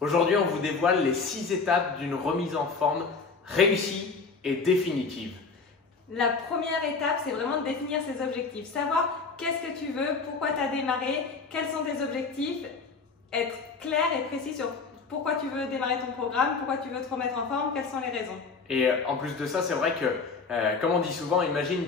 Aujourd'hui, on vous dévoile les 6 étapes d'une remise en forme réussie et définitive. La première étape, c'est vraiment de définir ses objectifs. Savoir qu'est-ce que tu veux, pourquoi tu as démarré, quels sont tes objectifs, être clair et précis sur pourquoi tu veux démarrer ton programme, pourquoi tu veux te remettre en forme, quelles sont les raisons. Et en plus de ça, c'est vrai que, comme on dit souvent, imagine,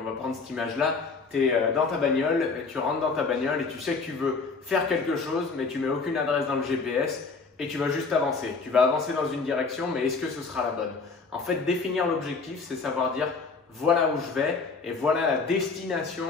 on va prendre cette image-là, tu es dans ta bagnole, tu rentres dans ta bagnole et tu sais que tu veux faire quelque chose, mais tu mets aucune adresse dans le GPS et tu vas juste avancer. Tu vas avancer dans une direction, mais est-ce que ce sera la bonne? En fait, définir l'objectif, c'est savoir dire voilà où je vais et voilà la destination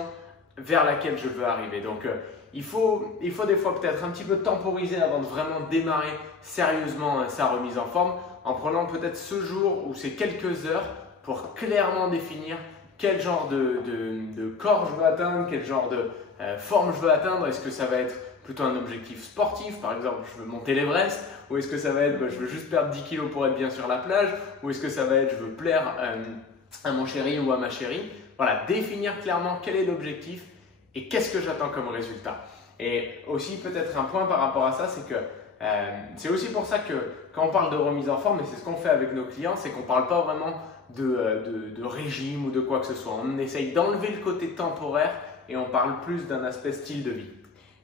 vers laquelle je veux arriver. Donc, il faut des fois peut-être un petit peu temporiser avant de vraiment démarrer sérieusement sa remise en forme en prenant peut-être ce jour ou ces quelques heures pour clairement définir quel genre de corps je veux atteindre, quel genre de forme je veux atteindre. Est-ce que ça va être plutôt un objectif sportif, par exemple je veux monter l'Everest, ou est-ce que ça va être je veux juste perdre 10 kilos pour être bien sur la plage, ou est-ce que ça va être je veux plaire à mon chéri ou à ma chérie. Voilà, définir clairement quel est l'objectif et qu'est-ce que j'attends comme résultat. Et aussi peut-être un point par rapport à ça, c'est que c'est aussi pour ça que quand on parle de remise en forme, et c'est ce qu'on fait avec nos clients, c'est qu'on ne parle pas vraiment de régime ou de quoi que ce soit. On essaye d'enlever le côté temporaire et on parle plus d'un aspect style de vie.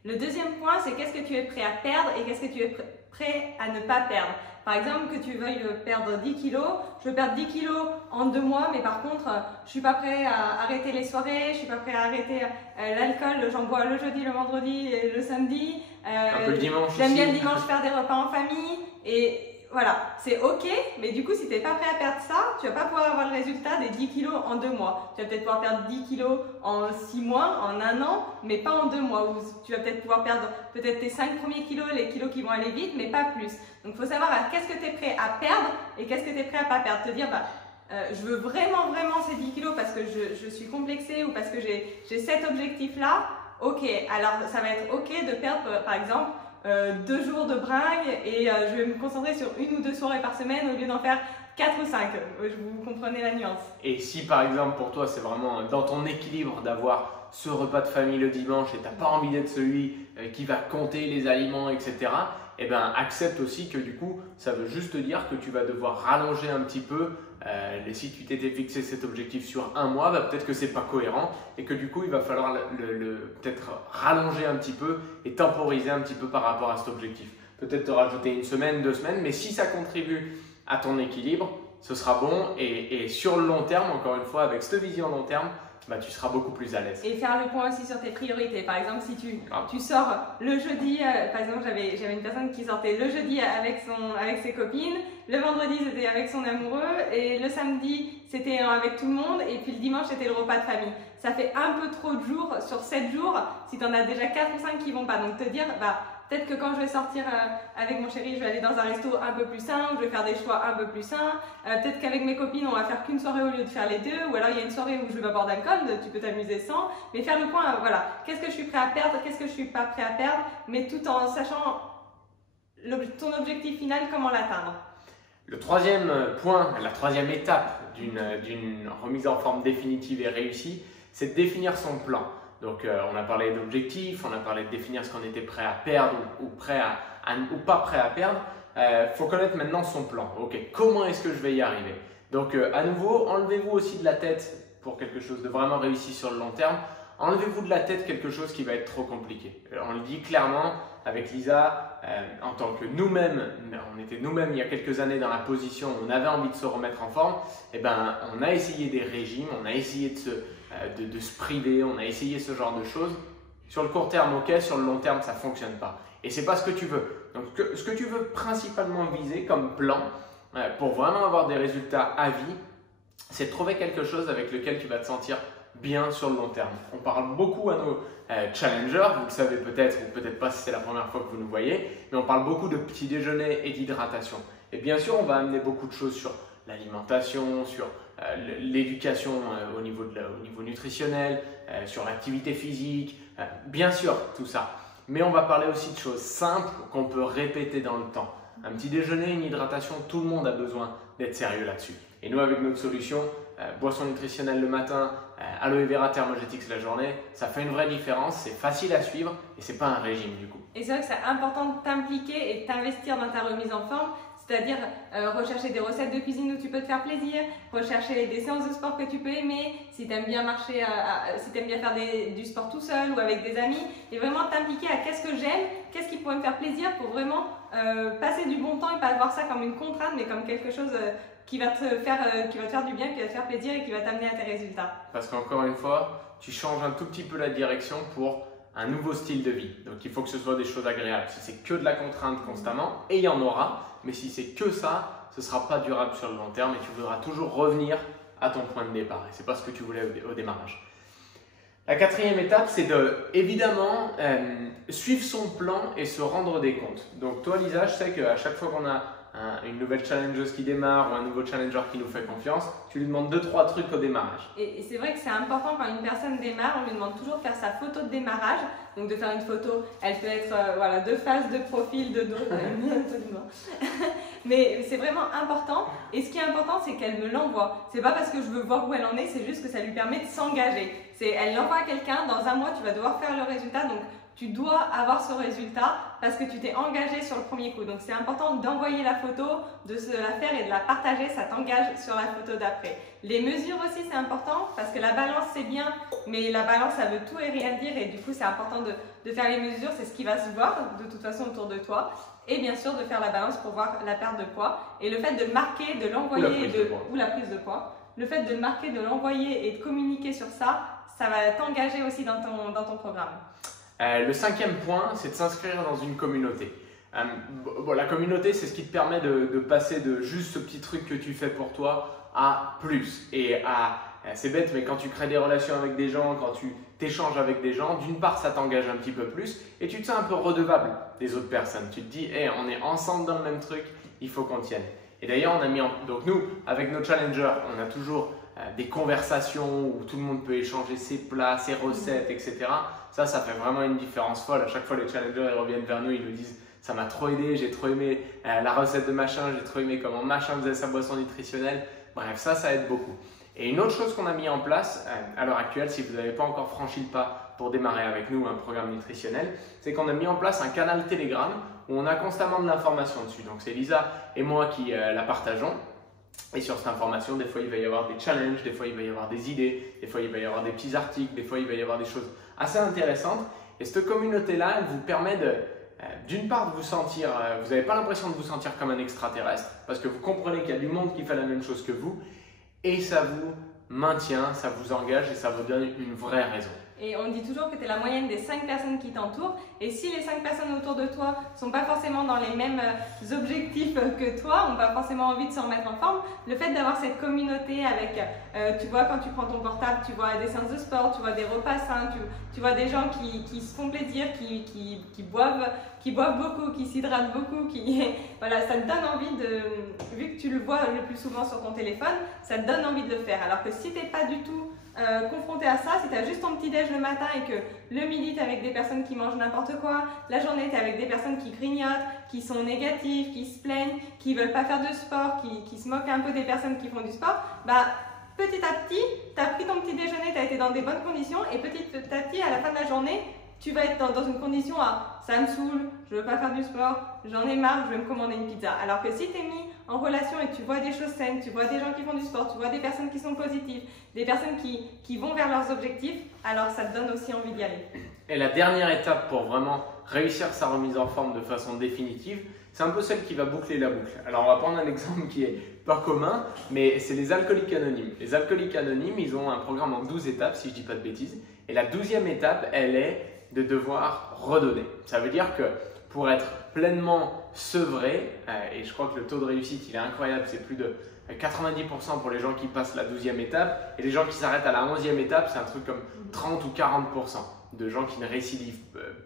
Le deuxième point, c'est qu'est-ce que tu es prêt à perdre et qu'est-ce que tu es prêt à ne pas perdre. Par exemple, que tu veuilles perdre 10 kilos, je veux perdre 10 kilos en 2 mois, mais par contre, je ne suis pas prêt à arrêter les soirées, je ne suis pas prêt à arrêter l'alcool, j'en bois le jeudi, le vendredi et le samedi. Un peu le dimanche aussi. J'aime bien le dimanche faire des repas en famille et voilà, c'est ok, mais du coup, si tu n'es pas prêt à perdre ça, tu ne vas pas pouvoir avoir le résultat des 10 kilos en 2 mois. Tu vas peut-être pouvoir perdre 10 kilos en 6 mois, en 1 an, mais pas en 2 mois. Ou tu vas peut-être pouvoir perdre tes 5 premiers kilos, les kilos qui vont aller vite, mais pas plus. Donc, il faut savoir qu'est-ce que tu es prêt à perdre et qu'est-ce que tu es prêt à pas perdre. Te dire, je veux vraiment ces 10 kilos parce que je suis complexée ou parce que j'ai cet objectif-là. Ok, alors ça va être ok de perdre, par exemple, 2 jours de bringue et je vais me concentrer sur 1 ou 2 soirées par semaine au lieu d'en faire 4 ou 5. Vous comprenez la nuance. Et si par exemple pour toi c'est vraiment dans ton équilibre d'avoir ce repas de famille le dimanche et tu n'as pas envie d'être celui qui va compter les aliments, etc., eh ben, accepte aussi que du coup ça veut juste dire que tu vas devoir rallonger un petit peu. Si tu t'étais fixé cet objectif sur 1 mois, peut-être que c'est pas cohérent et que du coup il va falloir peut-être rallonger un petit peu et temporiser un petit peu par rapport à cet objectif. Peut-être te rajouter 1 semaine, 2 semaines, mais si ça contribue à ton équilibre, ce sera bon et sur le long terme, encore une fois avec cette vision long terme, tu seras beaucoup plus à l'aise. Et faire le point aussi sur tes priorités. Par exemple, si tu sors le jeudi, par exemple, j'avais une personne qui sortait le jeudi avec ses copines, le vendredi c'était avec son amoureux et le samedi c'était avec tout le monde et puis le dimanche c'était le repas de famille. Ça fait un peu trop de jours sur 7 jours si tu en as déjà 4 ou 5 qui vont pas. Donc te dire, peut-être que quand je vais sortir avec mon chéri, je vais aller dans un resto un peu plus sain, ou je vais faire des choix un peu plus sains. Peut-être qu'avec mes copines, on va faire qu'une soirée au lieu de faire les deux. Ou alors il y a une soirée où je vais pas boire d'alcool, tu peux t'amuser sans. Mais faire le point, voilà, qu'est-ce que je suis prêt à perdre, qu'est-ce que je suis pas prêt à perdre, mais tout en sachant ton objectif final, comment l'atteindre. Le troisième point, la troisième étape d'une remise en forme définitive et réussie, c'est de définir son plan. Donc, on a parlé d'objectifs, on a parlé de définir ce qu'on était prêt à perdre ou pas prêt à perdre. Faut connaître maintenant son plan. Ok, comment est-ce que je vais y arriver? Donc, à nouveau, enlevez-vous aussi de la tête pour quelque chose de vraiment réussi sur le long terme. Enlevez-vous de la tête quelque chose qui va être trop compliqué. On le dit clairement avec Lisa, en tant que nous-mêmes, on était nous-mêmes il y a quelques années dans la position où on avait envie de se remettre en forme. On a essayé des régimes, on a essayé de se priver, on a essayé ce genre de choses. Sur le court terme, ok, sur le long terme, ça ne fonctionne pas. Et ce n'est pas ce que tu veux. Donc, ce que tu veux principalement viser comme plan pour vraiment avoir des résultats à vie, c'est de trouver quelque chose avec lequel tu vas te sentir bien sur le long terme. On parle beaucoup à nos challengers, vous le savez peut-être ou peut-être pas si c'est la première fois que vous nous voyez, mais on parle beaucoup de petit déjeuner et d'hydratation. Et bien sûr, on va amener beaucoup de choses sur l'alimentation, sur l'éducation au niveau nutritionnel, sur l'activité physique, bien sûr tout ça. Mais on va parler aussi de choses simples qu'on peut répéter dans le temps. Un petit déjeuner, une hydratation, tout le monde a besoin d'être sérieux là-dessus. Et nous, avec notre solution, boisson nutritionnelle le matin, Aloe Vera Thermogenics la journée, ça fait une vraie différence, c'est facile à suivre et c'est pas un régime du coup. Et c'est vrai que c'est important de t'impliquer et de t'investir dans ta remise en forme. C'est-à-dire rechercher des recettes de cuisine où tu peux te faire plaisir, rechercher des séances de sport que tu peux aimer, si tu aimes bien marcher, si tu aimes bien faire du sport tout seul ou avec des amis, et vraiment t'impliquer à qu'est-ce que j'aime, qu'est-ce qui pourrait me faire plaisir pour vraiment passer du bon temps et pas voir ça comme une contrainte mais comme quelque chose qui va te faire du bien, qui va te faire plaisir et qui va t'amener à tes résultats. Parce qu'encore une fois, tu changes un tout petit peu la direction pour un nouveau style de vie. Donc il faut que ce soit des choses agréables. Si c'est que de la contrainte constamment, et il y en aura, mais si c'est que ça, ce ne sera pas durable sur le long terme et tu voudras toujours revenir à ton point de départ. Et ce n'est pas ce que tu voulais au démarrage. La quatrième étape, c'est de, évidemment, suivre son plan et se rendre des comptes. Donc toi, Lisa, je sais qu'à chaque fois qu'on a une nouvelle challengeuse qui démarre ou un nouveau challenger qui nous fait confiance, tu lui demandes 2-3 trucs au démarrage. Et c'est vrai que c'est important quand une personne démarre, on lui demande toujours de faire sa photo de démarrage, donc de faire une photo, elle peut être voilà, de face, de profil, de dos, mais c'est vraiment important. Et ce qui est important, c'est qu'elle me l'envoie. C'est pas parce que je veux voir où elle en est, c'est juste que ça lui permet de s'engager. Elle l'envoie à quelqu'un, dans un mois tu vas devoir faire le résultat, donc tu dois avoir ce résultat parce que tu t'es engagé sur le premier coup. Donc c'est important d'envoyer la photo, de se la faire et de la partager, ça t'engage sur la photo d'après. Les mesures aussi c'est important parce que la balance c'est bien, mais la balance ça veut tout et rien dire et du coup c'est important de faire les mesures, c'est ce qui va se voir de toute façon autour de toi. Et bien sûr de faire la balance pour voir la perte de poids. Et le fait de marquer, de l'envoyer ou la prise de poids. Le fait de marquer, de l'envoyer et de communiquer sur ça, ça va t'engager aussi dans ton programme. Le cinquième point, c'est de s'inscrire dans une communauté. La communauté, c'est ce qui te permet de passer de juste ce petit truc que tu fais pour toi à plus. C'est bête, mais quand tu crées des relations avec des gens, quand tu t'échanges avec des gens, d'une part, ça t'engage un petit peu plus et tu te sens un peu redevable des autres personnes. Tu te dis, hey, on est ensemble dans le même truc, il faut qu'on tienne. Et d'ailleurs, donc nous, avec nos challengers, on a toujours des conversations où tout le monde peut échanger ses plats, ses recettes, etc. Ça fait vraiment une différence folle. À chaque fois, les challengers ils reviennent vers nous, ils nous disent ça m'a trop aidé, j'ai trop aimé la recette de machin, j'ai trop aimé comment machin faisait sa boisson nutritionnelle. Bref, ça aide beaucoup. Et une autre chose qu'on a mis en place à l'heure actuelle, si vous n'avez pas encore franchi le pas pour démarrer avec nous un programme nutritionnel, c'est qu'on a mis en place un canal Telegram où on a constamment de l'information dessus. Donc c'est Lisa et moi qui la partageons. Et sur cette information, des fois il va y avoir des challenges, des fois il va y avoir des idées, des fois il va y avoir des petits articles, des fois il va y avoir des choses assez intéressantes. Et cette communauté-là, elle vous permet d'une part de vous sentir, vous n'avez pas l'impression de vous sentir comme un extraterrestre parce que vous comprenez qu'il y a du monde qui fait la même chose que vous et ça vous maintient, ça vous engage et ça vous donne une vraie raison. Et on dit toujours que tu es la moyenne des 5 personnes qui t'entourent. Et si les 5 personnes autour de toi ne sont pas forcément dans les mêmes objectifs que toi, n'ont pas forcément envie de se remettre en forme, le fait d'avoir cette communauté avec, tu vois, quand tu prends ton portable, tu vois des séances de sport, tu vois des repas sains, tu vois des gens qui se font plaisir, qui boivent beaucoup, qui s'hydratent beaucoup, voilà, ça te donne envie vu que tu le vois le plus souvent sur ton téléphone, ça te donne envie de le faire. Alors que si tu n'es pas du tout confronté à ça, si tu as juste ton petit déj le matin et que le midi tu es avec des personnes qui mangent n'importe quoi, la journée tu es avec des personnes qui grignotent, qui sont négatives, qui se plaignent, qui veulent pas faire de sport, qui se moquent un peu des personnes qui font du sport, petit à petit tu as pris ton petit déjeuner, tu as été dans des bonnes conditions et petit à petit à la fin de la journée tu vas être dans une condition à ça me saoule, je veux pas faire du sport, j'en ai marre, je vais me commander une pizza. Alors que si tu es mis en relation et que tu vois des choses saines, tu vois des gens qui font du sport, tu vois des personnes qui sont positives, des personnes qui vont vers leurs objectifs, alors ça te donne aussi envie d'y aller. Et la dernière étape pour vraiment réussir sa remise en forme de façon définitive, c'est un peu celle qui va boucler la boucle. Alors on va prendre un exemple qui est pas commun, mais c'est les alcooliques anonymes. Les alcooliques anonymes, ils ont un programme en 12 étapes, si je dis pas de bêtises. Et la 12e étape, elle est de devoir redonner. Ça veut dire que pour être pleinement sevré, et je crois que le taux de réussite il est incroyable, c'est plus de 90% pour les gens qui passent la 12e étape, et les gens qui s'arrêtent à la 11e étape, c'est un truc comme 30 ou 40% de gens qui ne récidivent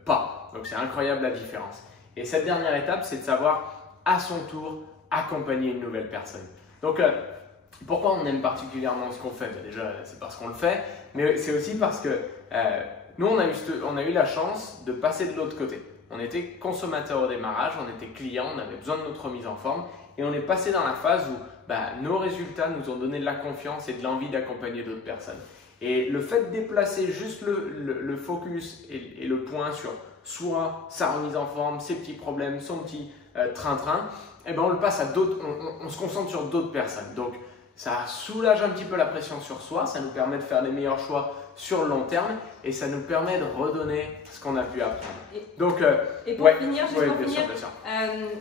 pas. Donc c'est incroyable la différence. Et cette dernière étape, c'est de savoir à son tour accompagner une nouvelle personne. Donc pourquoi on aime particulièrement ce qu'on fait? Déjà, c'est parce qu'on le fait, mais c'est aussi parce que nous, on a eu la chance de passer de l'autre côté. On était consommateur au démarrage, on était client, on avait besoin de notre remise en forme et on est passé dans la phase où nos résultats nous ont donné de la confiance et de l'envie d'accompagner d'autres personnes. Et le fait de déplacer juste le focus et le point sur soit sa remise en forme, ses petits problèmes, son petit train-train, eh ben on le passe à d'autres, on se concentre sur d'autres personnes. Donc ça soulage un petit peu la pression sur soi, ça nous permet de faire les meilleurs choix sur le long terme et ça nous permet de redonner ce qu'on a pu apprendre. Et pour finir,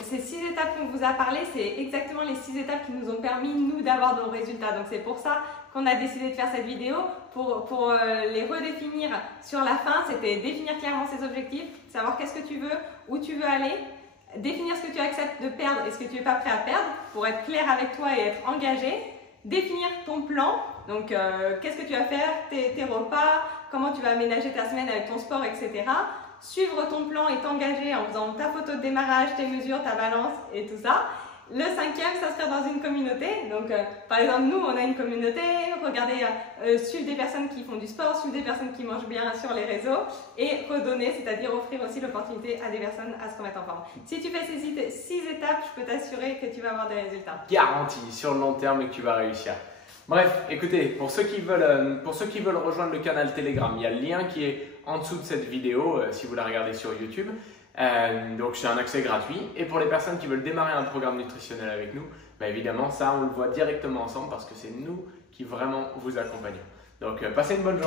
ces 6 étapes qu'on vous a parlé, c'est exactement les 6 étapes qui nous ont permis, nous, d'avoir nos résultats. Donc c'est pour ça qu'on a décidé de faire cette vidéo, pour les redéfinir sur la fin. C'était définir clairement ses objectifs, savoir qu'est-ce que tu veux, où tu veux aller, définir ce que tu acceptes de perdre et ce que tu n'es pas prêt à perdre pour être clair avec toi et être engagé. Définir ton plan, donc qu'est-ce que tu vas faire, tes repas, comment tu vas aménager ta semaine avec ton sport, etc. Suivre ton plan et t'engager en faisant ta photo de démarrage, tes mesures, ta balance et tout ça. Le 5e, s'inscrire dans une communauté. Donc, par exemple, nous, on a une communauté. Regardez, suivre des personnes qui font du sport, suivre des personnes qui mangent bien sur les réseaux et redonner, c'est-à-dire offrir aussi l'opportunité à des personnes à se remettre en forme. Si tu fais ces 6 étapes, je peux t'assurer que tu vas avoir des résultats. Garanti sur le long terme et que tu vas réussir. Bref, écoutez, pour ceux qui veulent rejoindre le canal Telegram, il y a le lien qui est en dessous de cette vidéo si vous la regardez sur YouTube. Donc c'est un accès gratuit et pour les personnes qui veulent démarrer un programme nutritionnel avec nous, bah évidemment ça on le voit directement ensemble parce que c'est nous qui vraiment vous accompagnons. Donc passez une bonne journée.